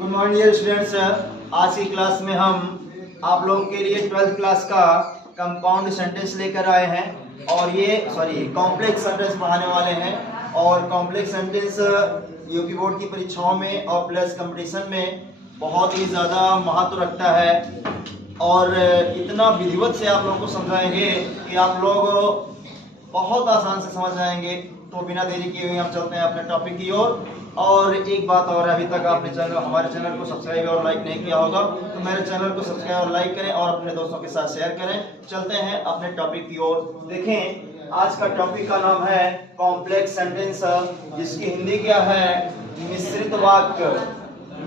Good morning dear students. आज की class में हम आप लोगों के लिए 12th क्लास का कंपाउंड सेंटेंस लेकर आए हैं और ये कॉम्प्लेक्स सेंटेंस पढ़ाने वाले हैं। और कॉम्प्लेक्स सेंटेंस यूपी बोर्ड की परीक्षाओं में और प्लस कंपटीशन में बहुत ही ज़्यादा महत्व रखता है और इतना विधिवत से आप लोगों को समझाएंगे कि आप लोग बहुत आसान से समझ जाएंगे। तो बिना देरी किए हुए हम चलते हैं अपने टॉपिक की ओर। और एक बात और, अभी तक आपने हमारे चैनल को सब्सक्राइब और लाइक नहीं किया होगा तो मेरे चैनल को सब्सक्राइब और लाइक करें और अपने दोस्तों के साथ शेयर करें। चलते हैं अपने टॉपिक की ओर। देखें, आज का टॉपिक का नाम है कॉम्प्लेक्स सेंटेंस, जिसकी हिंदी क्या है? मिश्रित वाक्य।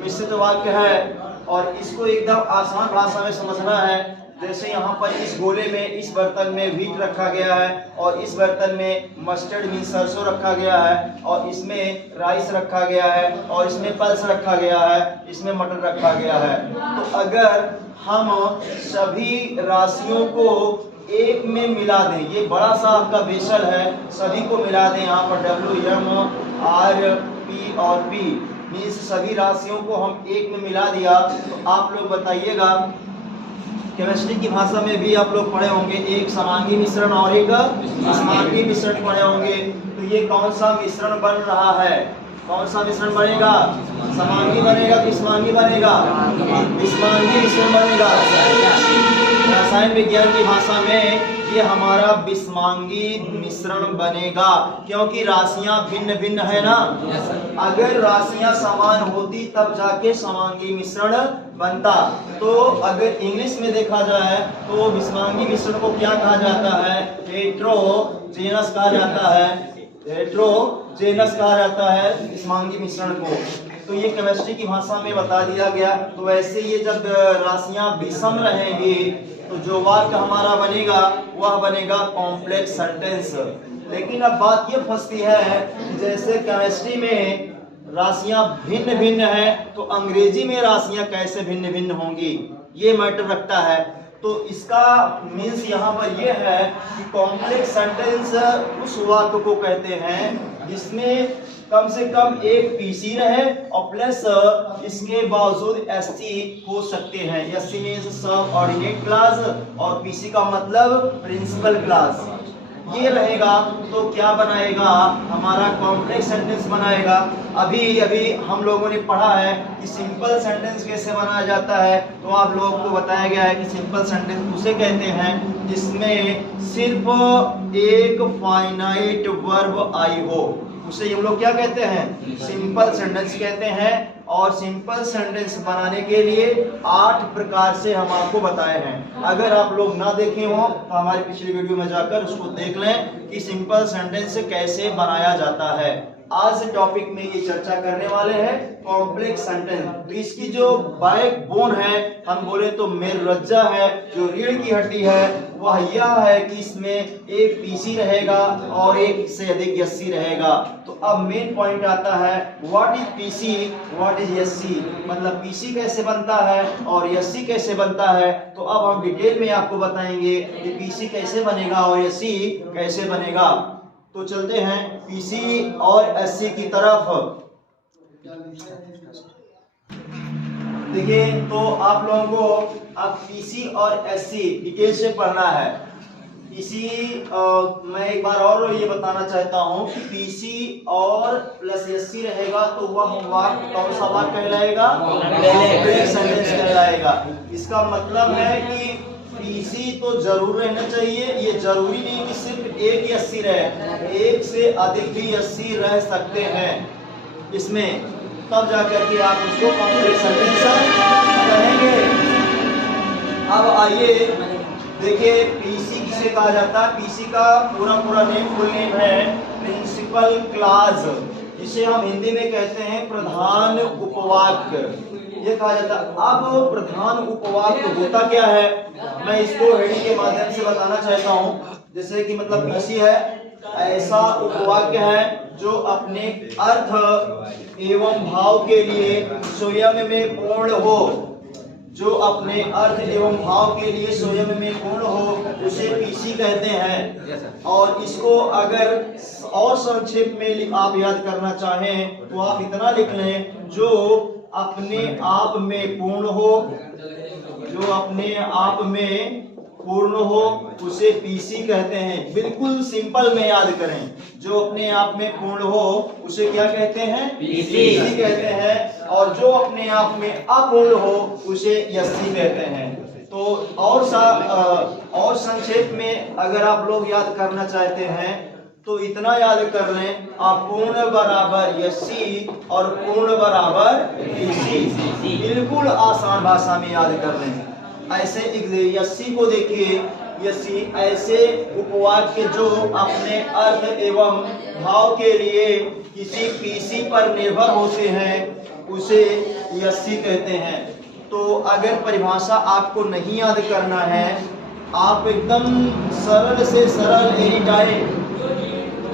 मिश्रित वाक्य है और इसको एकदम आसान भाषा में समझना है। जैसे यहाँ पर इस गोले में, इस बर्तन में व्हीट रखा गया है और इस बर्तन में मस्टर्ड मीन सरसों रखा गया है और इसमें राइस रखा गया है और इसमें पल्स रखा गया है, इसमें मटर रखा गया है। तो अगर हम सभी राशियों को एक में मिला दें, ये बड़ा सा आपका बेसल है, सभी को मिला दें। यहाँ पर WMRP और P मीन्स सभी राशियों को हम एक में मिला दिया। तो आप लोग बताइएगा, केमिस्ट्री की भाषा में भी आप लोग पढ़े होंगे, एक समांगी मिश्रण और एक विषमांगी मिश्रण पढ़े होंगे। तो ये कौन सा मिश्रण बन रहा है? कौन सा मिश्रण बनेगा? समांगी बनेगा, विषमांगी बनेगा? विषमांगी मिश्रण बनेगा। रसायन विज्ञान की भाषा में ये हमारा विषमांगी मिश्रण बनेगा, क्योंकि राशियां भिन्न भिन्न है ना। अगर राशियां समान होती तब जाके समांगी मिश्रण बनता। तो अगर इंग्लिश में देखा जाए तो विषमांगी मिश्रण को क्या कहा जाता है? हेट्रोजेनस कहा जाता है। हेट्रोजेनस कहा जाता है विषमांगी मिश्रण को। तो ये केमिस्ट्री की भाषा में बता दिया गया। तो वैसे ये जब राशियां विषम रहेंगी तो जो वाक्य हमारा बनेगा वह बनेगा कॉम्प्लेक्स सेंटेंस। लेकिन अब बात ये फंसती है, जैसे केमिस्ट्री में राशियां भिन्न भिन्न है तो अंग्रेजी में राशियां कैसे भिन्न भिन्न होंगी, ये मैटर रखता है। तो इसका मीन्स यहाँ पर यह है कि कॉम्प्लेक्स सेंटेंस उस वाक्य को कहते हैं जिसमें कम से कम एक पीसी रहे और प्लस इसके बावजूद एससी हो सकते हैं। एससी मीन्स सब ऑर्डिनेट क्लास और पीसी का मतलब प्रिंसिपल क्लास। ये रहेगा तो क्या बनाएगा? हमारा कॉम्प्लेक्स सेंटेंस बनाएगा। अभी हम लोगों ने पढ़ा है कि सिंपल सेंटेंस कैसे बनाया जाता है। तो आप लोगों को बताया गया है कि सिंपल सेंटेंस उसे कहते हैं जिसमें सिर्फ एक फाइनाइट वर्ब आई हो, उसे हम लोग क्या कहते हैं? सिंपल सेंटेंस कहते हैं। और सिंपल सेंटेंस बनाने के लिए 8 प्रकार से हम आपको बताए हैं। अगर आप लोग ना देखे हो तो हमारी पिछली वीडियो में जाकर उसको देख लें कि सिंपल सेंटेंस कैसे बनाया जाता है। आज टॉपिक में ये चर्चा करने वाले हैं कॉम्प्लेक्स सेंटेंस। तो इसकी जो बैकबोन है, हम बोले तो मेन रज्जा है, जो रीढ़ की हड्डी है, वह यह है कि इसमें एक पीसी रहेगा और एक से अधिक एससी रहेगा। तो अब मेन पॉइंट आता है, what is PC, what is SC, मतलब पीसी कैसे बनता है और एससी कैसे बनता है। तो अब हम डिटेल में आपको बताएंगे कि पीसी कैसे बनेगा और एससी कैसे बनेगा। तो चलते हैं पीसी और एससी की तरफ। देखिए, तो आप लोगों को अब पीसी और एससी डिटेल से पढ़ना है। पीसी मैं एक बार और ये बताना चाहता हूँ कि पीसी और प्लस एससी रहेगा तो वह वाक्य कौन सा वाक्य कहलाएगा? कॉम्प्लेक्स सेंटेंस कहलाएगा। इसका मतलब है कि पीसी तो जरूर रहना चाहिए। ये जरूरी नहीं कि सिर्फ एक ही 80 रहे, एक से अधिक भी 80 रह सकते हैं इसमें, तब जाकर के आप उसको कॉम्प्लेक्स सेंटेंस कहेंगे। अब आइए देखिए, पीसी किसे कहा जाता है? पीसी का पूरा नेम, फुल नेम है प्रिंसिपल क्लास, जिसे हम हिंदी में कहते हैं प्रधान उपवाक्य, ये कहा जाता है। अब प्रधान उपवाक्य होता क्या है, मैं इसको हेडिंग के माध्यम से बताना चाहता हूँ। जैसे कि मतलब पीसी है ऐसा उपवाक्य है जो अपने अर्थ एवं भाव के लिए स्वयं में पूर्ण हो, जो अपने अर्थ एवं भाव के लिए स्वयं में पूर्ण हो, उसे पीसी कहते हैं। और इसको अगर और संक्षेप में आप याद करना चाहें तो आप इतना लिख लें, जो अपने आप में पूर्ण हो, जो अपने आप में पूर्ण हो उसे पीसी कहते हैं। बिल्कुल सिंपल में याद करें, जो अपने आप में पूर्ण हो उसे क्या कहते हैं? पीसी कहते हैं। और जो अपने आप में अपूर्ण हो उसे यस्सी कहते हैं। तो और संक्षेप में अगर आप लोग याद करना चाहते हैं तो इतना याद कर लें, अपूर्ण बराबर यस्सी और पूर्ण बराबर पीसी। बिल्कुल आसान भाषा में याद कर लें। ऐसे यस्सी को देखिए, यस्सी ऐसे उपवाक्य जो अपने अर्थ एवं भाव के लिए किसी पीसी पर निर्भर होते हैं उसे यस्सी कहते हैं। तो अगर परिभाषा आपको नहीं याद करना है, आप एकदम सरल से सरल एनी टाइम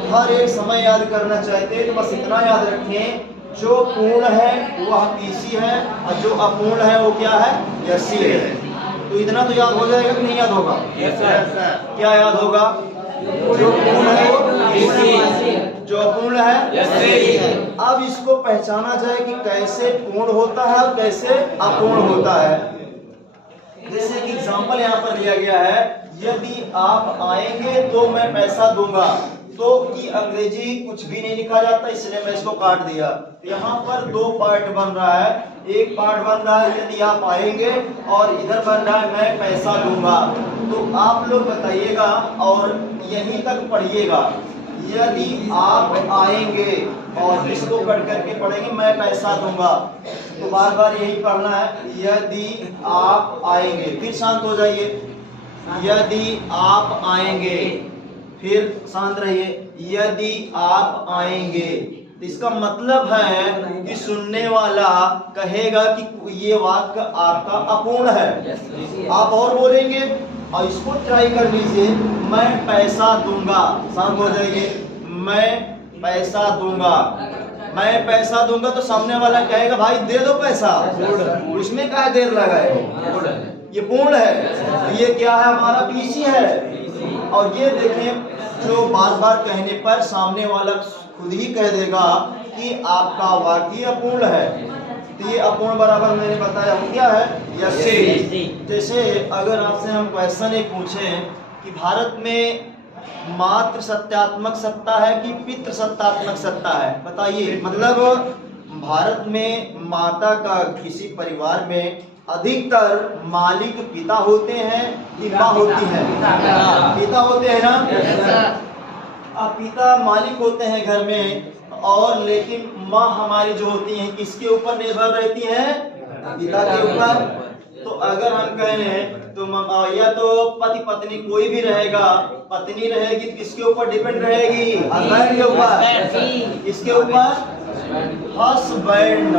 हर एक समय याद करना चाहते हैं तो बस इतना याद रखें, जो पूर्ण है वह पीसी है और जो अपूर्ण है वो क्या है? यस्सी है। तो इतना तो याद हो जाएगा कि नहीं याद होगा? क्या याद होगा? जो पूर्ण है वो पीसी, जो अपूर्ण है यस्सी। अब इसको पहचाना जाए कि कैसे पूर्ण होता है और कैसे अपूर्ण होता है। जैसे कि एग्जाम्पल यहाँ पर दिया गया है, यदि आप आएंगे तो मैं पैसा दूंगा। तो कि अंग्रेजी कुछ भी नहीं लिखा जाता, इसलिए मैं इसको काट दिया। यहाँ पर दो पार्ट बन रहा है। एक पार्ट बन रहा है यदि आप आएंगे, और इधर बन रहा है मैं पैसा दूंगा। तो आप लोग बताइएगा और यहीं तक पढ़िएगा, यदि आप आएंगे, और इसको कट करके पढ़ेंगे मैं पैसा दूंगा। तो बार बार यही पढ़ना है, यदि आप आएंगे। फिर शांत हो जाइए, यदि आप आएंगे। फिर शांत रहिए, यदि आप आएंगे। तो इसका मतलब है कि सुनने वाला कहेगा कि ये वाक्य आपका अपूर्ण है। आप और बोलेंगे और इसको ट्राई कर लीजिए, मैं पैसा दूंगा। शांत हो जाइए, मैं पैसा दूंगा। मैं पैसा दूंगा तो सामने वाला कहेगा भाई दे दो पैसा, उसमें क्या देर लगाए, ये पूर्ण है। ये क्या है? हमारा पीसी है। और ये देखें, जो बार बार कहने पर सामने वाला खुद ही कह देगा कि आपका वाक्य अपूर्ण है। तो ये अपूर्ण बराबर मैंने बताया वो क्या है? यस्सी। जैसे अगर आपसे हम क्वेश्चन एक पूछें कि भारत में मात्र सत्यात्मक सत्ता है कि पितृ सत्तात्मक सत्ता है, बताइए। मतलब भारत में माता का किसी परिवार में अधिकतर मालिक पिता होते हैं कि माँ होती है? पिता होते हैं ना। अब पिता मालिक होते हैं घर में, और लेकिन माँ हमारी जो होती है किसके ऊपर निर्भर रहती है? पिता के ऊपर। तो अगर हम कहें तो या तो पति पत्नी कोई भी रहेगा, पत्नी रहेगी किसके ऊपर डिपेंड रहेगी? हस्बैंड के ऊपर। किसके ऊपर? हस्बैंड।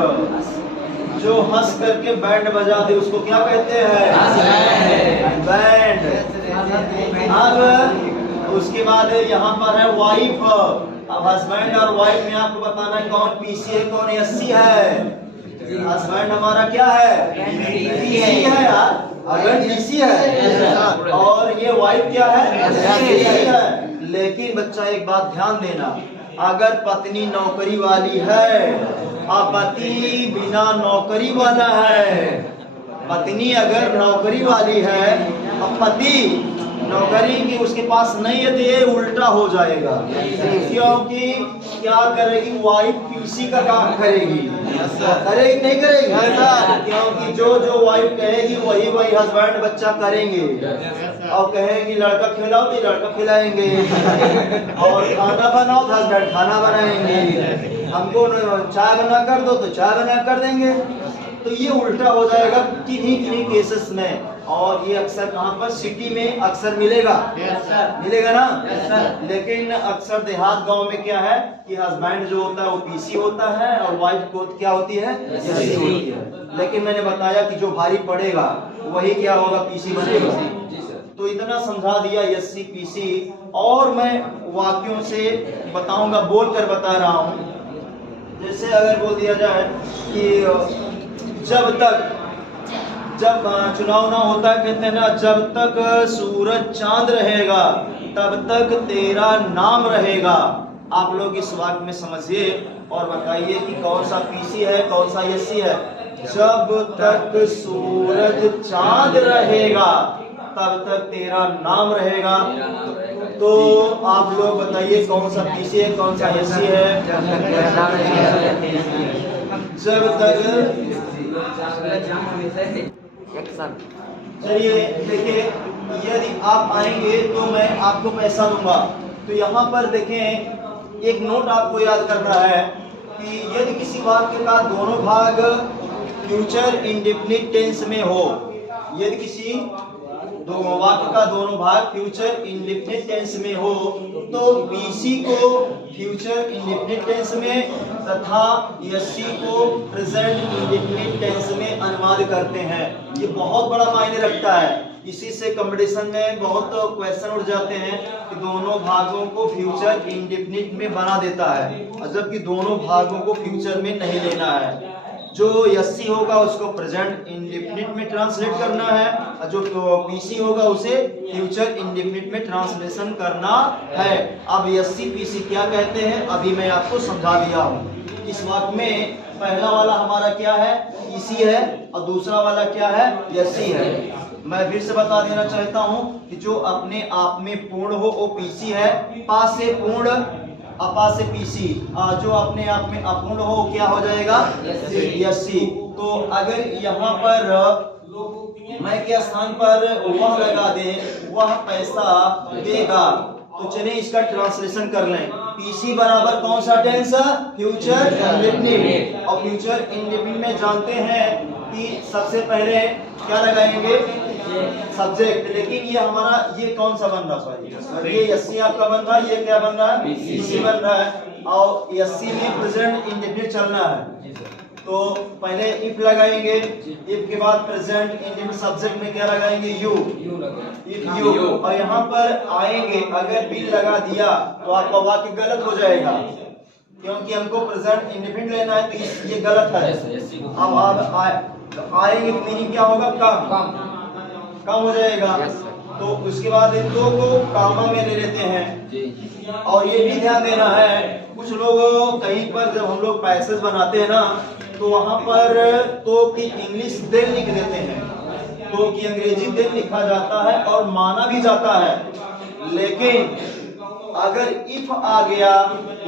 जो हंस करके बैंड बजा दे उसको क्या कहते हैं? बैंड। अब उसके बाद यहाँ पर है वाइफ। अब हस्बैंड और वाइफ में आपको बताना है कौन पीसी है कौन यस्सी है। हस्बैंड हमारा क्या है? पीसी है यार, हस्बैंड पीसी है, और ये वाइफ क्या है? यस्सी है। लेकिन बच्चा एक बात ध्यान देना, अगर पत्नी नौकरी वाली है और पति बिना नौकरी वाला है, पत्नी अगर नौकरी वाली है और पति नौकरी की उसके पास नहीं है तो ये उल्टा हो जाएगा। क्योंकि क्या करेगी? वाइफ पीसी का काम करेगी। करेगी नहीं करेगी? क्योंकि जो वाइफ कहेगी वही हस्बैंड बच्चा करेंगे। और कहेगी लड़का खिलाओ तो लड़का खिलाएंगे, और खाना बनाओ तो हस्बैंड खाना बनाएंगे, हमको चाय बना कर दो तो चाय बना कर देंगे। तो ये उल्टा हो जाएगा किन्हीं केसेस में। और ये अक्सर कहाँ पर? सिटी में अक्सर मिलेगा। मिलेगा ना। लेकिन अक्सर देहात गांव में क्या है कि हस्बैंड जो होता है वो पीसी होता है और वाइफ को क्या होती है? यस्सी होती है। लेकिन मैंने बताया कि जो भारी पड़ेगा वही क्या होगा? पीसी बनेगा। तो इतना समझा दिया यस्सी पीसी। और मैं वाक्यों से बताऊंगा, बोल कर बता रहा हूँ। जैसे अगर बोल दिया जाए कि जब चुनाव ना होता है, कहते हैं ना, जब तक सूरज चांद रहेगा तब तक तेरा नाम रहेगा। आप लोग इस वाक्य में समझिए और बताइए कि कौन सा पीसी है, कौन सा यस्सी है। जब तक सूरज चांद रहेगा तब तक तेरा नाम रहेगा। तो आप लोग बताइए कौन सा पीसी है, कौन सा यस्सी है। जब तक चलिए देखिए, यदि आप आएंगे तो मैं आपको पैसा दूंगा। तो यहाँ पर देखें, एक नोट आपको याद करना है कि यदि किसी वाक्य का दोनों भाग फ्यूचर इंडेफिनिट टेंस में हो, यदि किसी वाक्य का दोनों भाग फ्यूचर इंडेफिनिट टेंस में हो तो पीसी को फ्यूचर इंडेफिनिट टेंस में तथा यस्सी को प्रेजेंट इंडेफिनिट टेंस में अनुवाद करते हैं। ये बहुत बड़ा मायने रखता है। इसी से कंपटीशन में बहुत क्वेश्चन उठ जाते हैं कि दोनों भागों को फ्यूचर इंडेफिनिट में बना देता है, जबकि दोनों भागों को फ्यूचर में नहीं लेना है। जो यस्सी होगा उसको प्रेजेंट इंडेफिनिट में ट्रांसलेट करना है और जो पीसी होगा उसे फ्यूचर इंडेफिनिट में ट्रांसलेशन करना है। अब यस्सी पीसी क्या कहते हैं अभी मैं आपको समझा दिया हूँ। इस वाक्य में पहला वाला हमारा क्या है, पीसी है, और दूसरा वाला क्या है, यस्सी है। मैं फिर से बता देना चाहता हूँ कि जो अपने आप में पूर्ण हो वो पीसी है, पा से पूर्ण, अपा से पीसी। जो अपने आप में अपूर्ण हो क्या हो जाएगा, यस्सी। तो अगर यहाँ पर मैं के स्थान पर वह लगा दे, वह पैसा देगा, तो चलिए इसका ट्रांसलेशन कर लें। पीसी बराबर कौन सा टेंस, फ्यूचर इंडेफिनिट। और फ्यूचर इंडेफिनिट में जानते हैं कि सबसे पहले क्या लगाएंगे, सब्जेक्ट। लेकिन ये हमारा ये कौन सा बन रहा है, ये यस्सी आपका बन रहा है, ये क्या बन रहा है, पीसी बन रहा है। और यस्सी में प्रेजेंट इंडेफिनिट चलना है। तो पहले इफ लगाएंगे, इफ के बाद प्रेजेंट इंडेफिनिट सब्जेक्ट में क्या लगाएंगे, यू, इफ यू। और यहाँ पर आएंगे, अगर बी लगा दिया तो आपका वाक्य गलत हो जाएगा, क्योंकि हमको प्रेजेंट इंडेफिनिट लेना है, तो ये गलत है। अब आप आएंगे तो मीनिंग क्या होगा, कम हो जाएगा। तो उसके बाद इन दो को कामा में ले लेते हैं। और ये भी ध्यान देना है, कुछ लोग कहीं पर जब हम लोग पैसेज बनाते हैं ना, तो वहां पर तो की इंग्लिश देन लिख देते हैं, तो की अंग्रेजी देन लिखा जाता है और माना भी जाता है। लेकिन अगर इफ आ गया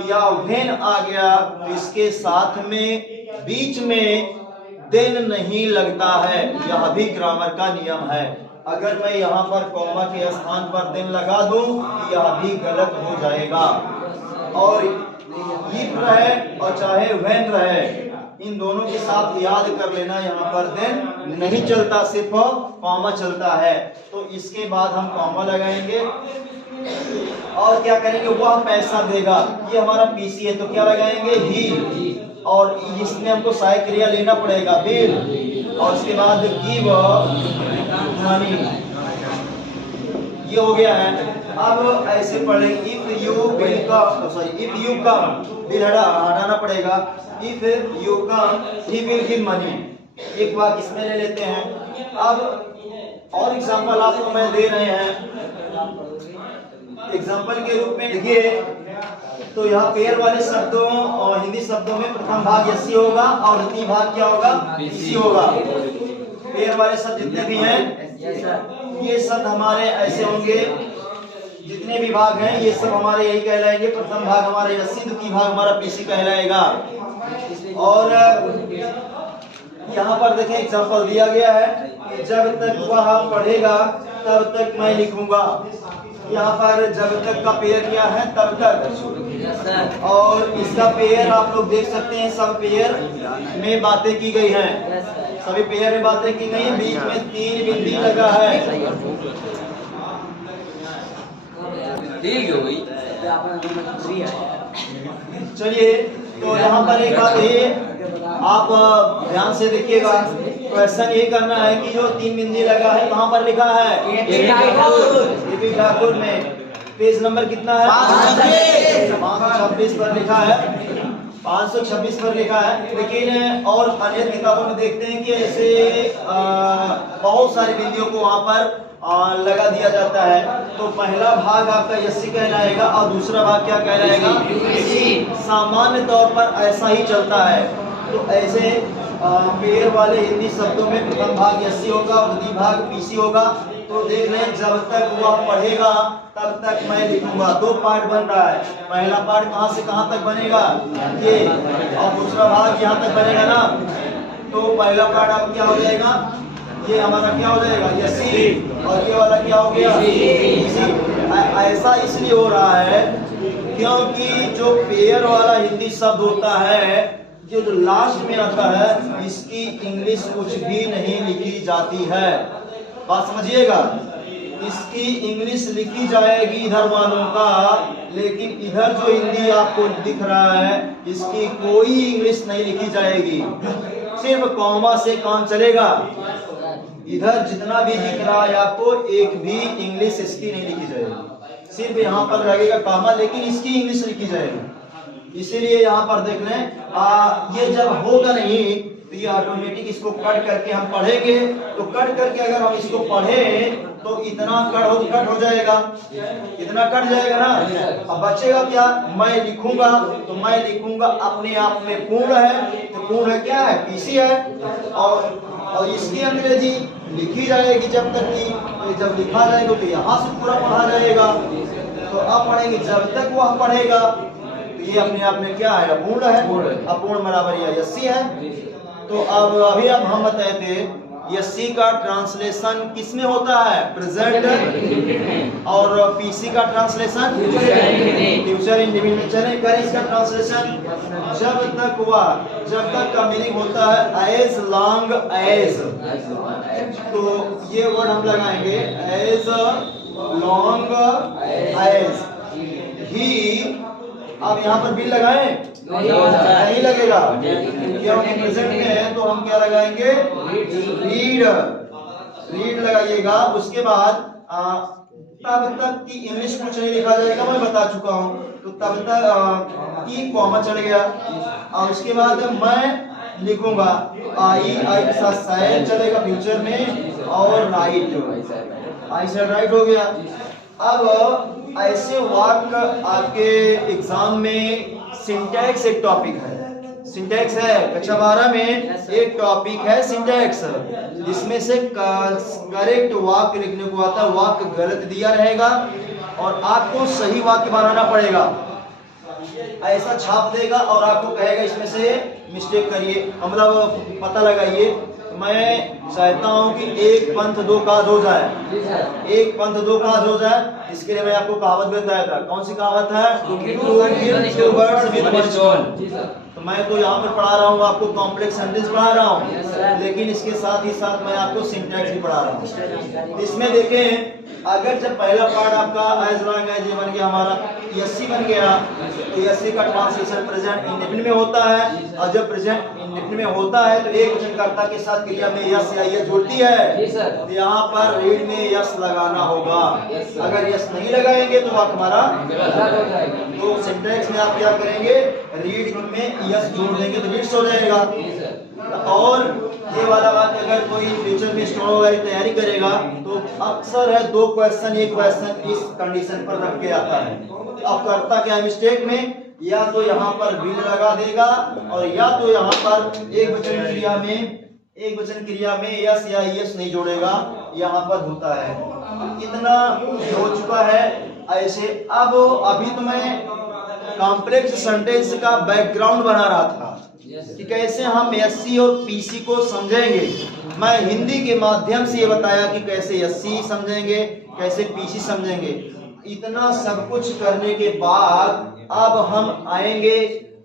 या व्हेन आ गया तो इसके साथ में बीच में देन नहीं लगता है, यह भी ग्रामर का नियम है। अगर मैं यहाँ पर कॉमा के स्थान पर देन लगा दूं, यह भी गलत हो जाएगा। और इफ रहे और चाहे व्हेन रहे, इन दोनों के साथ याद कर लेना, यहाँ पर देन नहीं चलता, सिर्फ कॉमा चलता है। तो इसके बाद हम कॉमा लगाएंगे और क्या करेंगे, वह पैसा देगा। ये हमारा पीसी है तो क्या लगाएंगे, ही। और इसमें हमको सहायक क्रिया लेना पड़ेगा, बिल। और उसके बाद गिव मनी, ये हो गया है। अब ऐसे पढ़ेंगे, if you will come, sorry if you come, will हटाना पड़ेगा, if you come he will give money. एक बार इसमें ले लेते हैं। अब और एग्जांपल आपको मैं दे रहे हैं, एग्जांपल के रूप में देखिए। तो यहाँ पेयर वाले शब्दों और हिंदी शब्दों में प्रथम भाग यस्सी होगा और द्वितीय भाग क्या होगा, पीसी होगा। पेयर वाले शब्द जितने भी हैं, ये शब्द हमारे ऐसे होंगे, जितने भी भाग हैं ये सब हमारे यही कहलाएंगे। प्रथम भाग हमारा यस्सी, द्वितीय भाग हमारा पीसी कहलाएगा। और यहाँ पर देखें एग्जांपल दिया गया है कि जब तक वह पढ़ेगा तब तक मैं लिखूंगा। यहाँ पर जब तक का पेयर क्या है, तब तक। और इसका पेयर आप लोग देख सकते हैं, सब पेयर में बातें की गई हैं, सभी पेयर में बातें की गई हैं। बीच में 3 बिंदी लगा है। चलिए, तो यहाँ पर एक बात है, आप ध्यान से देखिएगा। क्वेश्चन ये करना है कि जो 3 बिंदी लगा है कहाँ पर लिखा है, एपी ठाकुर में। पेज नंबर कितना है, 526 पर लिखा है। 526 पर लिखा है, लेकिन और अन्य किताबों में देखते हैं कि ऐसे बहुत सारी बिंदियों को वहां पर लगा दिया जाता है। तो पहला भाग आपका यस्सी कहलाएगा और दूसरा भाग क्या कहलाएगा? पीसी। सामान्य तौर पर ऐसा ही चलता है। तो ऐसे पेड़ वाले हिंदी शब्दों में प्रथम भाग यस्सी होगा और द्वितीय भाग पीसी होगा। तो देख लें, जब तक वह पढ़ेगा तब तक मैं लिखूंगा। 2 पार्ट बन रहा है। पहला पार्ट कहां से कहां तक बनेगा? ये, और दूसरा भाग यहां तक बनेगा ना। तो पहला पार्ट अब क्या हो जाएगा? ये हमारा क्या हो जाएगा? यस्सी। और ये वाला क्या हो गया? पीसी। ऐसा इसलिए हो रहा है क्योंकि जो पेड़ वाला हिंदी शब्द होता है, जो लास्ट में आता है, इसकी इंग्लिश कुछ भी नहीं लिखी जाती है। बात समझिएगा, इसकी इंग्लिश लिखी जाएगी इधर वालों का, लेकिन इधर जो हिंदी आपको दिख रहा है इसकी कोई इंग्लिश नहीं लिखी जाएगी। सिर्फ कॉमा से काम चलेगा। इधर जितना भी दिख रहा है आपको, एक भी इंग्लिश इसकी नहीं लिखी जाएगी। सिर्फ यहाँ पर लगेगा कॉमा, लेकिन इसकी इंग्लिश लिखी जाएगी। इसीलिए यहाँ पर देख लें, ये जब होगा नहीं तो ये ऑटोमेटिक इसको कट करके हम पढ़ेंगे। तो कट करके अगर हम इसको पढ़ें तो इतना कट हो जाएगा, इतना कट जाएगा ना। अब बचेगा क्या? मैं लिखूंगा, तो मैं लिखूंगा अपने आप में पूर्ण है। तो पूर्ण क्या है? पीसी है। और इसकी अंग्रेजी लिखी जाएगी जब तक की, तो जब लिखा जाएगा तो यहाँ से पूरा पढ़ा जाएगा। तो अब पढ़ेंगे जब तक वह पढ़ेगा। ये अपने आप में क्या है? अपूर्ण है। अपूर्ण बराबर या यस्सी है। तो अब अभी हम बताए थे यस्सी का ट्रांसलेशन किसमें होता है? प्रेजेंट। और पीसी का ट्रांसलेशन फ्यूचर इंडेफिनिट। चलें करें इसका ट्रांसलेशन। जब तक का मीनिंग होता है एज लॉन्ग एज। तो ये वर्ड हम लगाएंगे एज लॉन्ग एज ही। अब यहाँ पर भी लगाएं? नहीं लगेगा, क्योंकि प्रेजेंट में है। तो हम क्या लगाएंगे? रीड लगाइएगा। उसके बाद तब तक की इंग्लिश कुछ नहीं लिखा जाएगा, मैं बता चुका हूँ। तो तब तक की कॉमा चढ़ गया। और उसके बाद मैं लिखूंगा आई के साथ साइड चलेगा फ्यूचर में, और राइट, आई से राइट हो गया। अब ऐसे वाक्य आपके एग्जाम में सिंटैक्स एक टॉपिक है। सिंटैक्स है कक्षा 12 में एक टॉपिक है सिंटैक्स, जिसमें से करेक्ट वाक्य लिखने को आता है। वाक्य गलत दिया रहेगा और आपको सही वाक्य बनाना पड़ेगा। ऐसा छाप देगा और आपको कहेगा इसमें से मिस्टेक करिए, मतलब पता लगाइए। मैं चाहता हूं कि एक पंथ दो काज हो जाए। एक पंथ दो काज हो जाए, इसके लिए मैं आपको कहावत बताया था। कौन सी कहावत है? तो मैं तो यहाँ पर पढ़ा रहा हूँ आपको कॉम्प्लेक्स सेंटेंस पढ़ा रहा हूँ, लेकिन इसके साथ ही साथ मैं आपको सिंटैक्स भी पढ़ा रहा हूँ। इसमें देखें, अगर जब पहला पार्ट आपका एज लॉन्ग एज ये बन गया, हमारा यस्सी बन गया, तो यस्सी का ट्रांसलेशन प्रेजेंट इंडेफिनिट में होता है। और जब प्रेजेंट इंडेफिनिट में होता है तो एक वचनकर्ता के साथ क्रिया में यस या यस जुड़ती है। तो यहाँ पर रीड में यस लगाना होगा। अगर यस नहीं लगाएंगे तो आप हमारा तो सिंटैक्स में आप क्या करेंगे? रीड में यस जोड़ देंगे तो रीड्स हो जाएगा। और ये वाला बात अगर कोई फ्यूचर में स्टोनो वाली तैयारी करेगा तो अक्सर है 2 क्वेश्चन, एक क्वेश्चन इस कंडीशन पर रख के आता है। अब करता क्या मिस्टेक में, या तो यहाँ पर बिल लगा देगा और या तो यहाँ पर एक वचन क्रिया में यस या यस नहीं जोड़ेगा। यहाँ पर होता है। इतना हो चुका है ऐसे। अब अभी तो मैं कॉम्प्लेक्स सेंटेंस का बैकग्राउंड बना रहा था कि कैसे हम यस्सी और पीसी को समझेंगे। मैं हिंदी के माध्यम से ये बताया कि कैसे यस्सी समझेंगे, कैसे पीसी समझेंगे। इतना सब कुछ करने के बाद अब हम आएंगे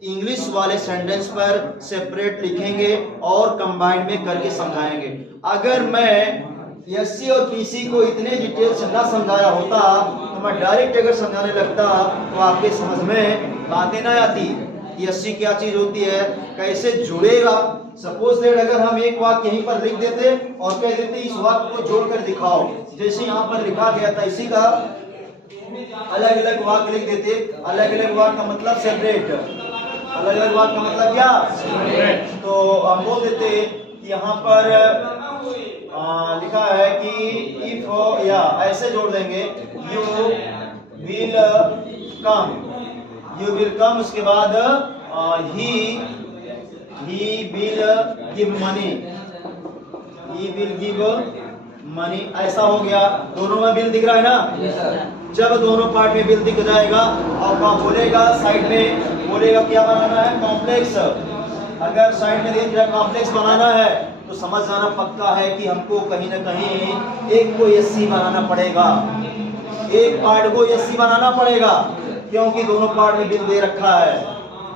इंग्लिश वाले सेंटेंस पर, सेपरेट लिखेंगे और कंबाइन में करके समझाएंगे। अगर मैं यस्सी और पीसी को इतने डिटेल से ना समझाया होता तो मैं डायरेक्ट अगर समझाने लगता तो आपके समझ में बातें ना आती। यस्सी क्या चीज होती है, कैसे जुड़ेगा। सपोज दैट अगर हम एक वाक्य यहीं पर लिख देते और कह देते इस वाक्य को जोड़कर दिखाओ, जैसे यहाँ पर लिखा गया था इसी का अलग अलग वाक्य लिख देते, अलग अलग वाक्य का मतलब सेपरेट। अलग अलग वाक्य का मतलब क्या? तो हम बोल देते कि यहाँ पर लिखा है कि इफ या ऐसे जोड़ देंगे यू विल कम, उसके बाद ही विल गिव मनी, ऐसा हो गया। दोनों में बिल दिख रहा है ना? जब दोनों पार्ट में बिल दिख जाएगा और बोलेगा साइड में बोलेगा क्या बनाना है? कॉम्प्लेक्स। अगर साइड में दिख रहा कॉम्प्लेक्स बनाना है तो समझ जाना पक्का है कि हमको कहीं ना कहीं एक को एससी बनाना पड़ेगा, एक पार्ट को एससी बनाना पड़ेगा, क्योंकि दोनों पार्ट में बिल दे रखा है।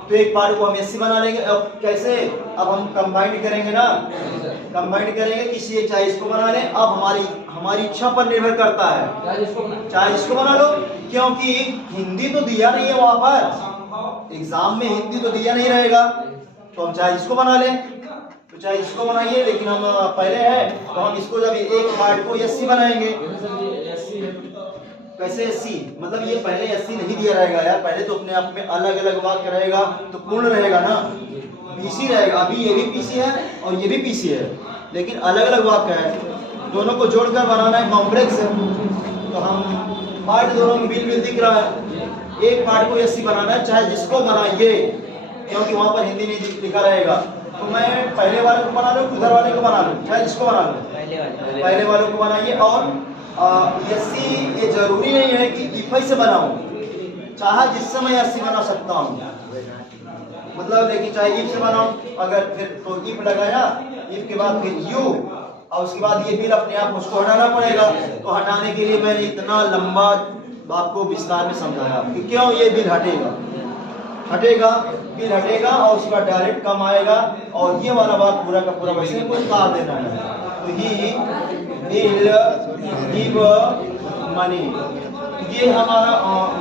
तो एक पार्ट को हम एससी बना लेंगे। अब कैसे? अब हम कंबाइंड करेंगे ना, कंबाइंड करेंगे, किसी एक चाहे इसको बना लें। अब हमारी इच्छा पर निर्भर करता है, चाहे इसको बना लो, क्योंकि हिंदी तो दिया नहीं है वहां पर, एग्जाम में हिंदी तो दिया नहीं रहेगा, तो हम चाहे इसको बना लें, तो चाहे इसको बनाइए, लेकिन हम पहले है तो हम इसको जब एक पार्ट को एससी बनाएंगे। कैसे एससी? मतलब ये पहले एससी नहीं दिया रहेगा यार, पहले तो अपने आप में अलग अलग वाक्य रहेगा तो पूर्ण रहेगा ना, पीसी रहेगा। अभी ये भी पीसी है और ये भी पीसी है, लेकिन अलग अलग वाक्य है, दोनों को जोड़कर बनाना है कॉम्प्लेक्स है। तो हम पार्ट दोनों में बिल दिख रहा है, एक पार्ट को एससी बनाना है, चाहे जिसको बनाइए, क्योंकि वहां पर हिंदी नहीं लिखा रहेगा। तो मैं पहले वाले को बना लूं, उधर वाले को बना लूं, चाहे जिसको बना लूं, पहले वाले को बनाइए। और एससी ये जरूरी नहीं है कि इफ से बनाऊं, चाहे जिससे मैं एससी बना सकता हूं, मतलब लेकिन चाहे इफ से बनाऊं, अगर फिर तो इफ लगाया, इफ के बाद फिर यू, और उसके बाद ये बिल अपने आप उसको हटाना पड़ेगा। तो हटाने के लिए मैंने इतना लंबा आपको विस्तार में समझाया कि क्यों ये बिल हटेगा, बिल हटेगा और उसका डायरेक्ट कम आएगा, और ये वाला बात पूरा का पूरा वैसे कोई काट देना है। तो ही विल गिव मनी, ये हमारा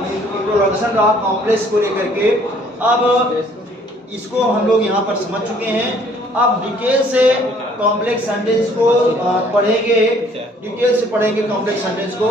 इंट्रोडक्शन रहा कॉम्प्लेक्स को लेकर के। अब इसको हम लोग यहाँ पर समझ चुके हैं। अब डिटेल से कॉम्प्लेक्स सेंटेंस को पढ़ेंगे, डिटेल से पढ़ेंगे कॉम्प्लेक्स सेंटेंस को।